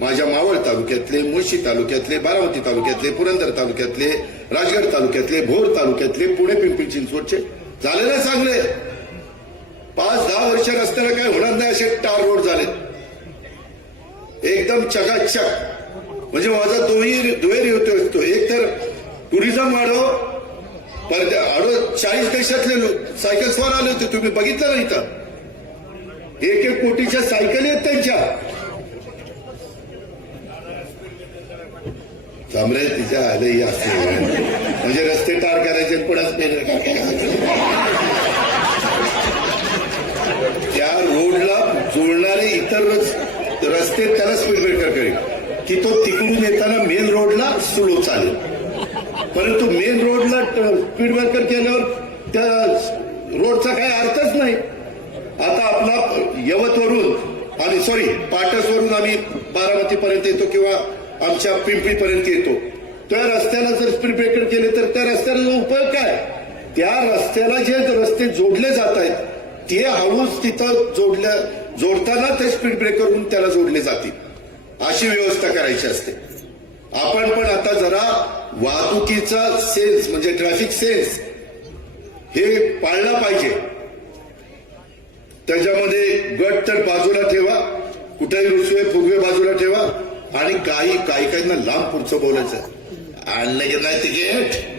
माझ्या मावळ तालुक्यातले, मुळशी तालुक्यातले, बारामती तालुक्यातले, पुरंदर तालुक्यातले, राजगड तालुक्यातले, भोर तालुक्यातले, पुणे पिंपरी चिंचवडचे झाले ना चांगले. 5-10 वर्ष रस्त्याला काय होणार नाही असे टार रोड झाले, एकदम चकाचक. म्हणजे माझा दुहेरी होतो, एक तर टुरिझम वाढव, पर 40 देशातले सायकल स्वार आले होते, तुम्ही बघितलं ना इथं 1-1 कोटीच्या सायकली आहेत त्यांच्या. समरे तिच्या आले असे म्हणजे रस्ते टार करायचे पुढाच त्या रोडला जोडणारे इतर रस्ते त्याला स्पीड ब्रेकर करेल की तो तिकडून येताना मेन रोडला स्लो चालेल. परंतु मेन रोडला स्पीड ब्रेकर केल्यावर त्या रोडचा काही अर्थच नाही. आता आपला यवतवरून आणि पाटसवरून आम्ही बारामतीपर्यंत येतो किंवा आमच्या पिंपरीपर्यंत येतो. त्या रस्त्याला जर स्पीड ब्रेकर केले तर त्या रस्त्याला उपयोग काय? त्या रस्त्याला जे रस्ते जोडले जात आहेत ते हळूच तिथं जोडताना ते स्पीड ब्रेकरहून त्याला जोडले जातील, अशी व्यवस्था करायची असते. आपण पण आता जरा वाहतुकीचा सेन्स म्हणजे ट्रॅफिक सेन्स हे पाळला पाहिजे. त्याच्यामध्ये गट तर बाजूला ठेवा, कुठेही रुसवे फुगवे बाजूला ठेवा आणि काही काहींना लांब पुढचं बोलायचं. आणलं की नाही तिकीट